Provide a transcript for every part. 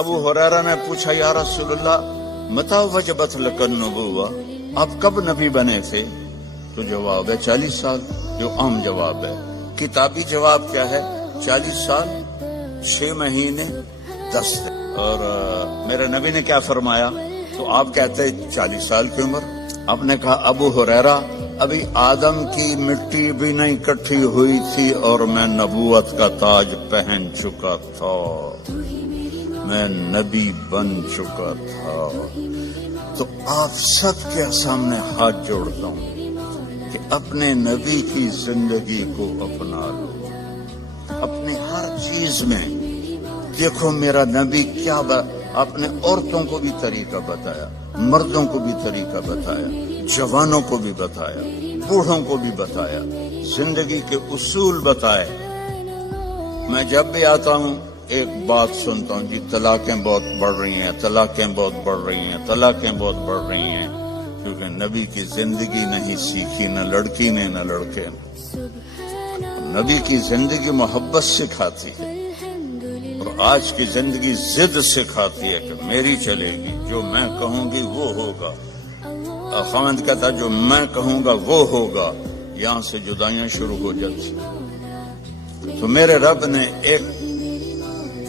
ابو ہریرہ نے پوچھا یا رسول اللہ متی وجبت لک النبوہ، آپ کب نبی بنے تھے؟ تو جواب ہے 40 سال، جو عام جواب ہے۔ کتابی جواب کیا ہے؟ 40 سال 6 مہینے 10 دن۔ اور میرے نبی نے کیا فرمایا؟ تو آپ کہتے 40 سال کی عمر۔ آپ نے کہا ابو ہریرہ ابھی آدم کی مٹی بھی نہیں کٹھی ہوئی تھی اور میں نبوت کا تاج پہن چکا تھا، میں نبی بن چکا تھا۔ تو آپ سب کے سامنے ہاتھ جوڑتا ہوں کہ اپنے نبی کی زندگی کو اپنا لو، اپنے ہر چیز میں دیکھو میرا نبی کیا آپ نے عورتوں کو بھی طریقہ بتایا، مردوں کو بھی طریقہ بتایا، جوانوں کو بھی بتایا، بوڑھوں کو بھی بتایا، زندگی کے اصول بتائے۔ میں جب بھی آتا ہوں ایک بات سنتا ہوں، جی طلاقیں بہت بڑھ رہی ہیں، طلاقیں بہت بڑھ رہی ہیں، طلاقیں بہت بڑھ رہی ہیں، کیونکہ نبی کی زندگی نہیں سیکھی، نہ لڑکی نے نہ لڑکے نے۔ نبی کی زندگی محبت سکھاتی ہے، اور آج کی زندگی ضد سکھاتی ہے کہ میری چلے گی، جو میں کہوں گی وہ ہوگا۔ خاوند کہتا جو میں کہوں گا وہ ہوگا، یہاں سے جدائیاں شروع ہو جاتی۔ تو میرے رب نے ایک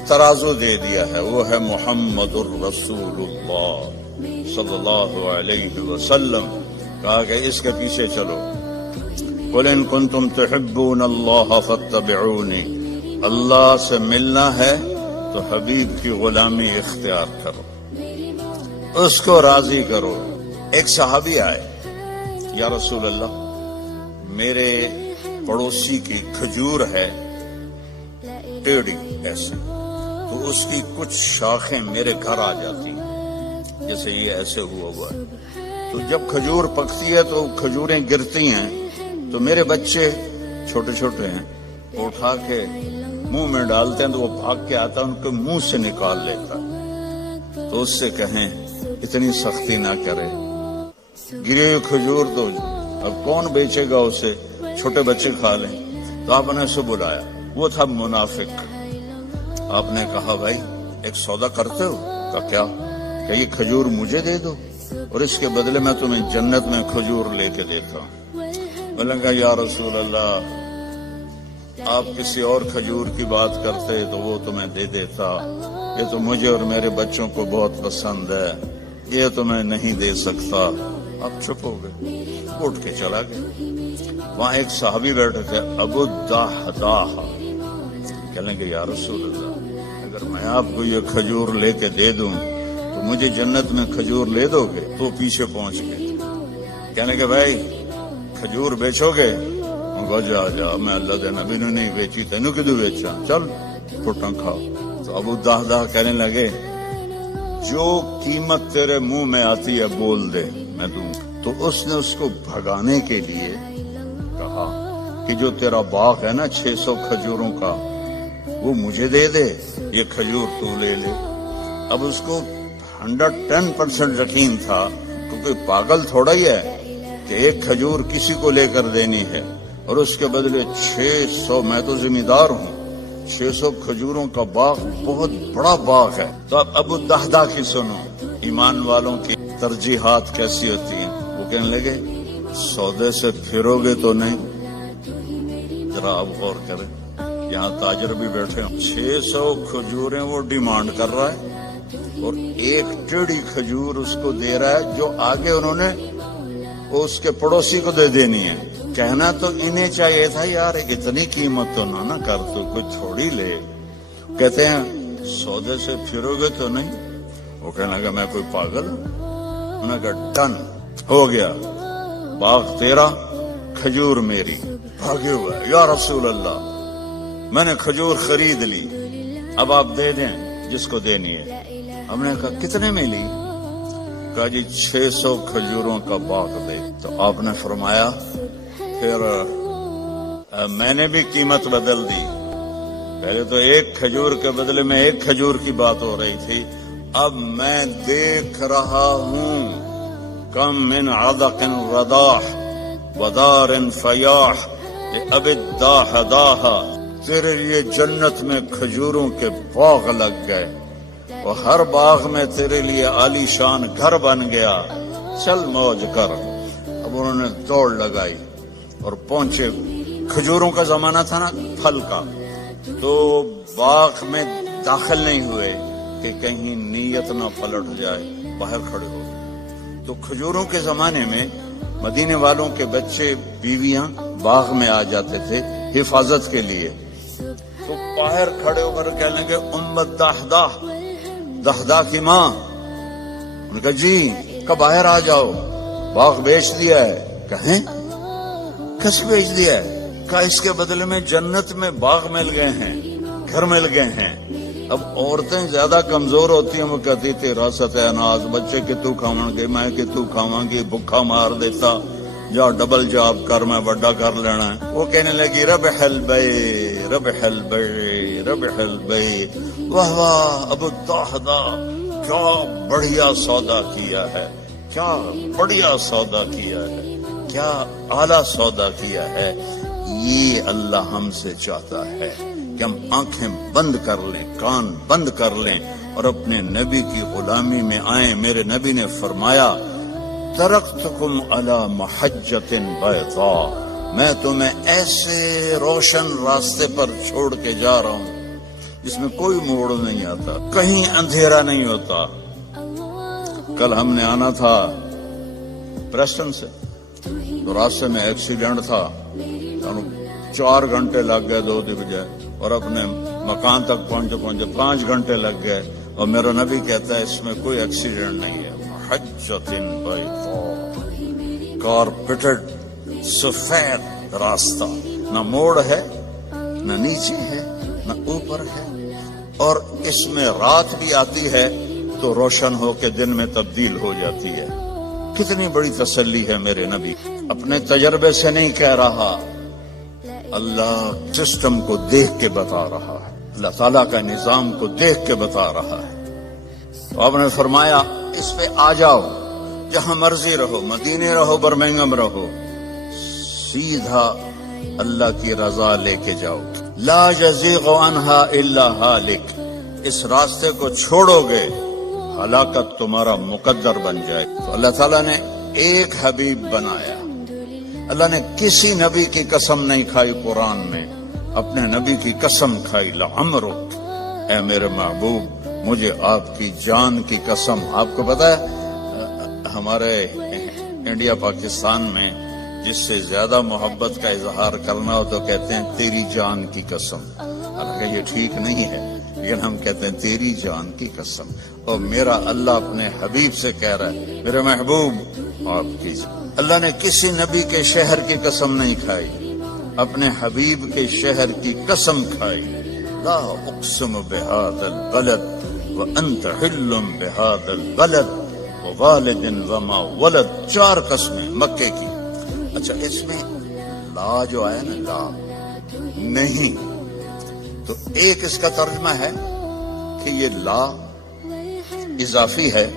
ترازو دے دیا ہے، وہ ہے محمد الرسول اللہ صلی اللہ علیہ وسلم۔ کہا کہ اس کے پیچھے چلو، قل ان کنتم تحبون اللہ فاتبعونی، اللہ سے ملنا ہے تو حبیب کی غلامی اختیار کرو، اس کو راضی کرو۔ ایک صحابی آئے، یا رسول اللہ میرے پڑوسی کی کھجور ہے ٹیڑھی ایسے، تو اس کی کچھ شاخیں میرے گھر آ جاتی ہیں، جیسے یہ ایسے ہوا ہے۔ تو جب کھجور پکتی ہے تو کھجوریں گرتی ہیں، تو میرے بچے چھوٹے چھوٹے ہیں، وہ اٹھا کے منہ میں ڈالتے ہیں، تو وہ بھاگ کے آتا ہے ان کے منہ سے نکال لیتا ہے۔ تو اس سے کہیں اتنی سختی نہ کرے، گری ہوئی کھجور تو اب کون بیچے گا اسے، چھوٹے بچے کھا لیں۔ تو آپ نے اسے بلایا، وہ تھا منافق۔ آپ نے کہا بھائی ایک سودا کرتے ہو؟ کہا کیا؟ کہ یہ کھجور مجھے دے دو اور اس کے بدلے میں تمہیں جنت میں کھجور لے کے دیتا ہوں۔ بولے گا یا رسول اللہ آپ کسی اور کھجور کی بات کرتے تو وہ تمہیں دے دیتا، یہ تو مجھے اور میرے بچوں کو بہت پسند ہے، یہ تو میں نہیں دے سکتا۔ آپ چپ ہو گئے، اٹھ کے چلا گیا۔ وہاں ایک صحابی بیٹھے تھے ابو الدحداح، کہنے کہ یا رسول اللہ اگر میں آپ کو یہ کھجور لے کے دے دوں تو مجھے جنت میں کھجور لے دو گے؟ تو پیچھے پہنچ گئے، کہنے کہ بھائی کھجور بیچو گے؟ جا جا میں اللہ دے نبی نے نہیں بیچی، تینوں کدو بیچا، چل پھٹاں کھا۔ تو ابو الدحداح کہنے لگے جو قیمت تیرے منہ میں آتی ہے بول دے میں دوں۔ تو اس نے اس کو بھگانے کے لیے کہا کہ جو تیرا باغ ہے نا 600 کھجوروں کا وہ مجھے دے دے، یہ کھجور تو لے لے۔ اب اس کو 110% یقین تھا، کیونکہ پاگل تھوڑا ہی ہے کہ ایک کھجور کسی کو لے کر دینی ہے اور اس کے بدلے 600، میں تو ذمہ دار ہوں، 600 کھجوروں کا باغ بہت بڑا باغ ہے۔ تو اب ابو الدحداح کی سنو، ایمان والوں کی ترجیحات کیسی ہوتی ہیں۔ وہ کہنے لگے سودے سے پھرو گے تو نہیں؟ ذرا آپ غور کریں، یہاں تاجر بھی بیٹھے ہیں، 600 کھجوریں وہ ڈیمانڈ کر رہا ہے اور ایک ٹیڑھی کھجور اس کو دے رہا ہے جو آگے انہوں نے اس کے پڑوسی کو دے دینی ہے۔ کہنا تو انہیں چاہیے تھا یار اتنی قیمت تو نہ کر، تو کوئی تھوڑی لے۔ کہتے ہیں سودے سے پھرو گے تو نہیں؟ وہ کہنے لگا میں کوئی پاگل ہوں؟ انہوں نے کہا ڈن ہو گیا، باغ تیرا کھجور میری۔ بھاگے ہوئے یا رسول اللہ میں نے کھجور خرید لی، اب آپ دے دیں جس کو دینی ہے۔ ہم نے کہا کتنے میں لی؟ کہا جی 600 کھجوروں کا باغ دے۔ تو آپ نے فرمایا پھر میں نے بھی قیمت بدل دی، پہلے تو ایک کھجور کے بدلے میں ایک کھجور کی بات ہو رہی تھی، اب میں دیکھ رہا ہوں کم من عدق رداح ودار فیاح اب الدحداح، تیرے لیے جنت میں کھجوروں کے باغ لگ گئے، وہ ہر باغ میں تیرے لیے عالی شان گھر بن گیا، چل موج کر۔ اب انہوں نے دوڑ لگائی اور پہنچے، کھجوروں کا زمانہ تھا نا، پھل کا، تو باغ میں داخل نہیں ہوئے کہ کہیں نیت نہ پلٹ جائے، باہر کھڑے ہو۔ تو کھجوروں کے زمانے میں مدینے والوں کے بچے بیویاں باغ میں آ جاتے تھے حفاظت کے لیے، تو باہر کھڑے ہو کر کہنے لگے امت دہدہ، دہدہ کی ماں۔ انہوں نے کہا جی کب باہر آ جاؤ، باغ بیچ دیا ہے۔ کہیں کس بیچ دیا ہے؟ کہا اس کے بدلے میں جنت میں باغ مل گئے ہیں، گھر مل گئے ہیں۔ اب عورتیں زیادہ کمزور ہوتی ہیں، وہ کہتی تھی راست ہے اناز، بچے کہ تو کھاواں گے، میں کہ تو کھاواں گی، بھوکا مار دیتا، جا ڈبل جاب کر، میں بڑا کر لینا ہے۔ وہ کہنے لگی ربح البیع ربح البیع ربح البیع، واہ واہ ابو الدہدہ، کیا بڑھیا سودا کیا ہے، کیا بڑھیا سودا کیا ہے، کیا اعلیٰ سودا کیا ہے۔ یہ اللہ ہم سے چاہتا ہے کہ ہم آنکھیں بند کر لیں، کان بند کر لیں اور اپنے نبی کی غلامی میں آئیں۔ میرے نبی نے فرمایا ترکتکم علی محجۃ بیضاء، میں تمہیں ایسے روشن راستے پر چھوڑ کے جا رہا ہوں جس میں کوئی موڑ نہیں آتا، کہیں اندھیرا نہیں ہوتا۔ کل ہم نے آنا تھا پریسٹن سے، تو راستے میں ایکسیڈنٹ تھا، 4 گھنٹے لگ گئے 2 دی بجائے، اور اپنے مکان تک پہنچے 5 گھنٹے لگ گئے، اور میرا نبی کہتا ہے اس میں کوئی ایکسیڈنٹ نہیں ہے۔ محجۃ بیضاء، کارپیٹڈ سفید راستہ، نہ موڑ ہے، نہ نیچے ہے، نہ اوپر ہے، اور اس میں رات بھی آتی ہے تو روشن ہو کے دن میں تبدیل ہو جاتی ہے۔ کتنی بڑی تسلی ہے میرے نبی، اپنے تجربے سے نہیں کہہ رہا، اللہ سسٹم کو دیکھ کے بتا رہا ہے، اللہ تعالیٰ کا نظام کو دیکھ کے بتا رہا ہے۔ تو آپ نے فرمایا اس پہ آ جاؤ، جہاں مرضی رہو، مدینے رہو، برمنگھم رہو، سیدھا اللہ کی رضا لے کے جاؤ۔ لا یزیغ عنہا الا ہالک، اس راستے کو چھوڑو گے ہلاکت تمہارا مقدر بن جائے۔ تو اللہ تعالیٰ نے ایک حبیب بنایا، اللہ نے کسی نبی کی قسم نہیں کھائی قرآن میں، اپنے نبی کی قسم کھائی، لعمرک، اے میرے محبوب مجھے آپ کی جان کی قسم۔ آپ کو پتا ہے ہمارے انڈیا پاکستان میں جس سے زیادہ محبت کا اظہار کرنا ہو تو کہتے ہیں تیری جان کی قسم، حالانکہ یہ ٹھیک نہیں ہے، لیکن ہم کہتے ہیں تیری جان کی قسم۔ اور میرا اللہ اپنے حبیب سے کہہ رہا ہے میرے محبوب آپ کی جان۔ اللہ نے کسی نبی کے شہر کی قسم نہیں کھائی، اپنے حبیب کے شہر کی قسم کھائی۔ لا اقسم بہذا البلد وانت حل بہذا البلد ووالد وما ولد، 4 قسمیں مکے کی۔ اچھا اس میں لا جو آیا نا، لا نہیں، تو ایک اس کا ترجمہ ہے کہ یہ لا اضافی ہے۔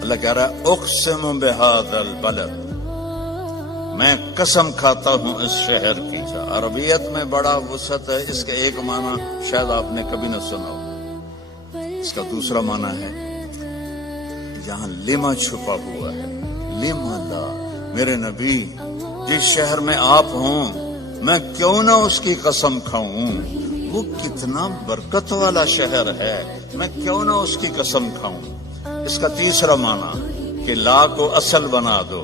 اللہ کہہ رہا ہے اقسم بہذا البلد، میں قسم کھاتا ہوں اس شہر کی۔ عربیت میں بڑا وسعت ہے، اس کا ایک معنی شاید آپ نے کبھی نہ سنا ہو، اس کا دوسرا معنی ہے یہاں لما چھپا ہوا ہے، لما لا، میرے نبی جس شہر میں آپ ہوں میں کیوں نہ اس کی قسم کھاؤں، وہ کتنا برکت والا شہر ہے، میں کیوں نہ اس کی قسم کھاؤں۔ اس کا تیسرا معنی کہ لا کو اصل بنا دو،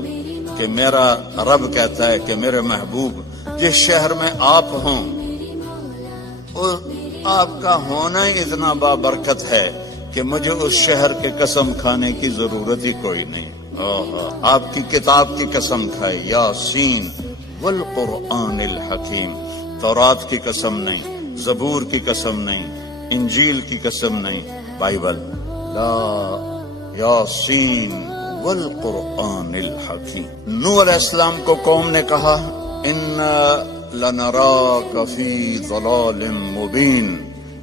کہ میرا رب کہتا ہے کہ میرے محبوب جس شہر میں آپ ہوں آپ کا ہونا ہی اتنا بابرکت ہے کہ مجھے اس شہر کے قسم کھانے کی ضرورت ہی کوئی نہیں۔ آپ کی کتاب کی قسم کھائی، یاسین والقرآن الحکیم، تورات کی قسم نہیں، زبور کی قسم نہیں، انجیل کی قسم نہیں، بائبل، لا یاسین والقرآن الحکیم۔ نوح علیہ السلام کو قوم نے کہا انا لنراک فی ضلال مبین،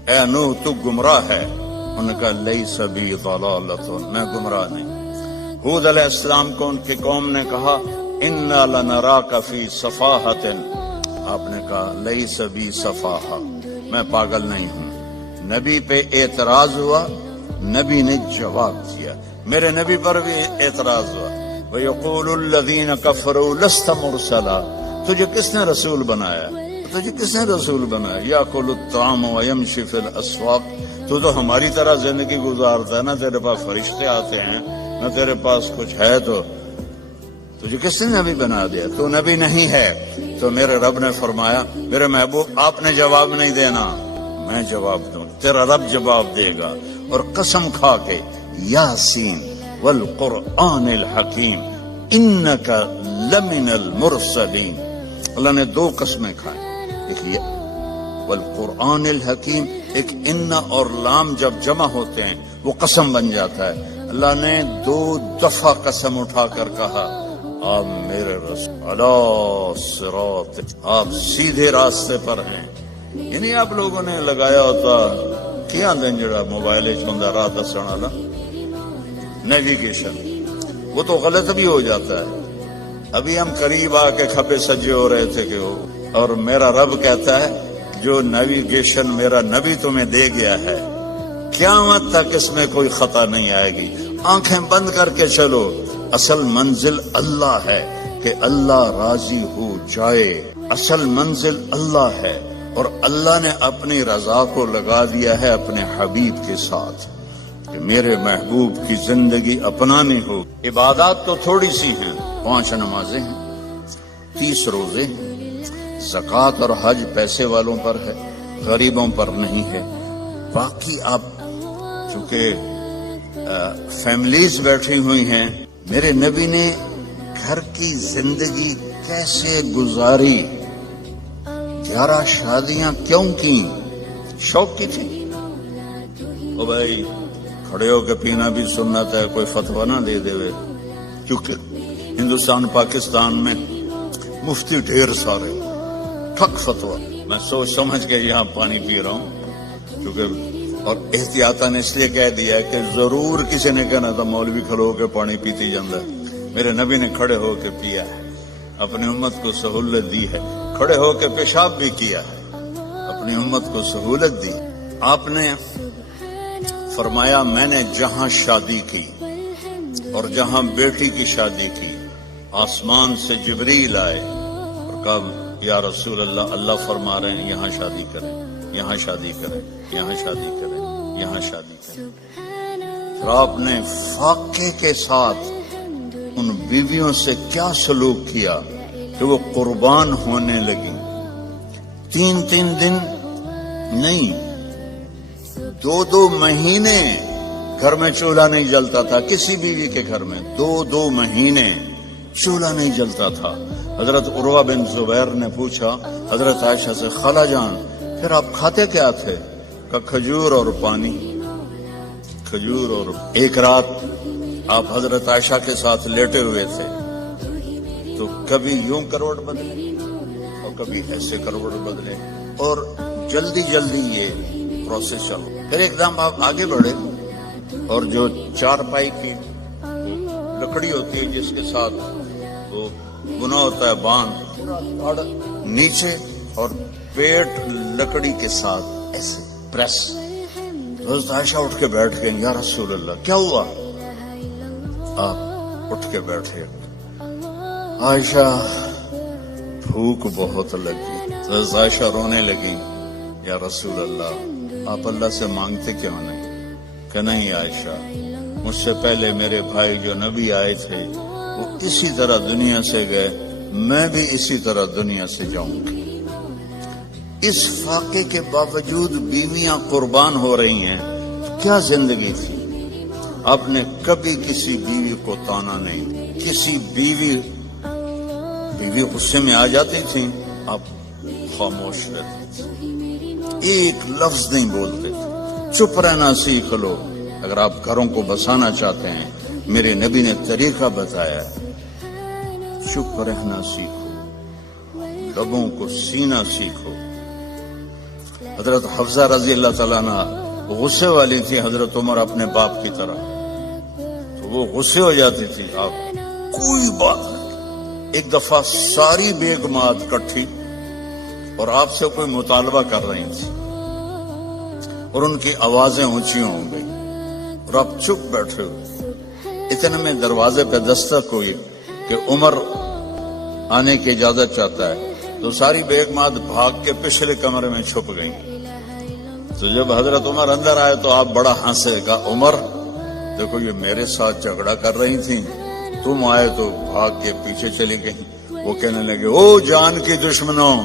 اے نوح تو گمراہ ہے۔ انہوں نے کہا لیس بی ضلالۃ، میں گمراہ نہیں۔ ہود علیہ السلام کو ان کی قوم نے کہا انا لنراک فی صفاحۃ، آپ نے کہا لیس بی صفاحہ، میں پاگل نہیں ہوں۔ نبی پہ اعتراض ہوا نبی نے جواب دیا. میرے نبی پر بھی اعتراض ہوا. وَيَقُولُ الَّذِينَ كَفَرُوا لَسْتَ مُرْسَلًا, تجھے کس نے رسول بنایا؟ تجھے کس نے رسول بنایا؟ یَأْكُلُ الطَّعَامَ وَيَمْشِي فِي الْأَسْوَاقِ, تو ہماری طرح زندگی گزارتا ہے, نہ تیرے پاس فرشتے آتے ہیں نہ تیرے پاس کچھ ہے, تو تجھے کس نے نبی بنا دیا؟ تو نبی نہیں ہے. تو میرے رب نے فرمایا, میرے محبوب آپ نے جواب نہیں دینا, میں جواب دوں, تیرا رب جواب دے گا. اور قسم کھا کے یاسین والقرآن الحکیم انک لمن المرسلین, اللہ نے دو قسمیں کھائیں, ایک یہ والقرآن الحکیم, ایک ان اور لام جب جمع ہوتے ہیں وہ قسم بن جاتا ہے. اللہ نے 2 دفعہ قسم اٹھا کر کہا, آپ میرے رسول علی صراط, آپ سیدھے راستے پر ہیں. یعنی آپ لوگوں نے لگایا ہوتا کیا دن جڑا موبائل چوندا راہ دسن والا نیویگیشن, وہ تو غلط بھی ہو جاتا ہے. ابھی ہم قریب آ کے کھبے سجے ہو رہے تھے کہ وہ, اور میرا رب کہتا ہے جو نیویگیشن میرا نبی تمہیں دے گیا ہے قیامت تک اس میں کوئی خطا نہیں آئے گی. آنکھیں بند کر کے چلو, اصل منزل اللہ ہے کہ اللہ راضی ہو جائے. اصل منزل اللہ ہے, اور اللہ نے اپنی رضا کو لگا دیا ہے اپنے حبیب کے ساتھ کہ میرے محبوب کی زندگی اپنانی ہو. عبادات تو تھوڑی سی ہیں, 5 نمازیں ہیں, 30 روزے ہیں, زکوٰۃ اور حج پیسے والوں پر ہے, غریبوں پر نہیں ہے. باقی آپ چونکہ فیملیز بیٹھی ہوئی ہیں, میرے نبی نے گھر کی زندگی کیسے گزاری, 11 شادیاں کیوں کی؟ شوق کی تھی. او بھائی کھڑے ہو کے پینا بھی سنت ہے, کوئی فتویٰ نہ دے دے, کیونکہ ہندوستان پاکستان میں مفتی ڈھیر سارے, ٹھک فتویٰ. میں سوچ سمجھ کے یہاں پانی پی رہا ہوں, کیونکہ اور احتیاطاً اس لیے کہہ دیا کہ ضرور کسی نے کہنا تھا مولوی کھڑے ہو کے پانی پیتی جاندہ ہے. میرے نبی نے کھڑے ہو کے پیا ہے, اپنی امت کو سہولت دی ہے. کھڑے ہو کے پیشاب بھی کیا ہے, اپنی امت کو سہولت دی. آپ نے فرمایا میں نے جہاں شادی کی اور جہاں بیٹی کی شادی کی, آسمان سے جبریل آئے اور کہا یا رسول اللہ, اللہ فرما رہے ہیں یہاں شادی کریں, یہاں شادی کریں, یہاں شادی کریں, یہاں شادی کریں. پھر آپ نے فاقے کے ساتھ ان بیویوں سے کیا سلوک کیا کہ وہ قربان ہونے لگی. 3 دن نہیں, 2 مہینے گھر میں چولہا نہیں جلتا تھا. کسی بیوی کے گھر میں 2 مہینے چولہا نہیں جلتا تھا. حضرت عروہ بن زبیر نے پوچھا حضرت عائشہ سے, خالہ جان پھر آپ کھاتے کیا تھے؟ کہ کھجور اور پانی, کھجور. اور ایک رات آپ حضرت عائشہ کے ساتھ لیٹے ہوئے تھے تو کبھی یوں کروٹ بدلے اور کبھی ایسے کروٹ بدلے, اور جلدی جلدی یہ پروسیس چلو. پھر ایک دم آپ آگے بڑھے اور جو 4 پائی کی لکڑی ہوتی ہے جس کے ساتھ وہ بنا ہوتا ہے باندھ, نیچے اور پیٹ لکڑی کے ساتھ ایسے پریس. حضرت عائشہ اٹھ کے بیٹھ گئے, یا رسول اللہ کیا ہوا؟ آپ اٹھ کے بیٹھے. عائشہ بھوک بہت لگی. حضرت عائشہ رونے لگی, یا رسول اللہ آپ اللہ سے مانگتے کیوں نہیں؟ کہ نہیں عائشہ, مجھ سے پہلے میرے بھائی جو نبی آئے تھے وہ اسی طرح دنیا سے گئے, میں بھی اسی طرح دنیا سے جاؤں گی. اس فاقے کے باوجود بیویاں قربان ہو رہی ہیں. کیا زندگی تھی. آپ نے کبھی کسی بیوی کو تانا نہیں, کسی بیوی غصے میں آ جاتی تھی آپ خاموش رہتے تھے, ایک لفظ نہیں بولتے تھے. چپ رہنا سیکھ لو اگر آپ گھروں کو بسانا چاہتے ہیں. میرے نبی نے طریقہ بتایا, چپ رہنا سیکھو, لبوں کو سینا سیکھو. حضرت حفصہ رضی اللہ تعالیٰ عنہ غصے والی تھی حضرت عمر اپنے باپ کی طرح, تو وہ غصے ہو جاتی تھی. آپ کوئی بات نہیں. ایک دفعہ ساری بیگمات کٹھی اور آپ سے کوئی مطالبہ کر رہی تھی اور ان کی آوازیں اونچی ہو گئی. اور آپ چپ بیٹھے ہو. اتنے میں دروازے پہ دستک ہوئی کہ عمر آنے کی اجازت چاہتا ہے. تو ساری بیگمات بھاگ کے پچھلے کمرے میں چھپ گئیں. تو جب حضرت عمر اندر آئے تو آپ بڑا ہنسے. کہا عمر دیکھو یہ میرے ساتھ جھگڑا کر رہی تھیں, تم آئے تو بھاگ کے پیچھے چلی گئی. وہ کہنے لگے او جان کی دشمنوں,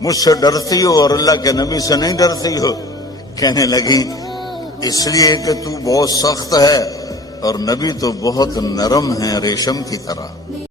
مجھ سے ڈرتی ہو اور اللہ کے نبی سے نہیں ڈرتی ہو. کہنے لگی اس لیے کہ تو بہت سخت ہے اور نبی تو بہت نرم ہے ریشم کی طرح.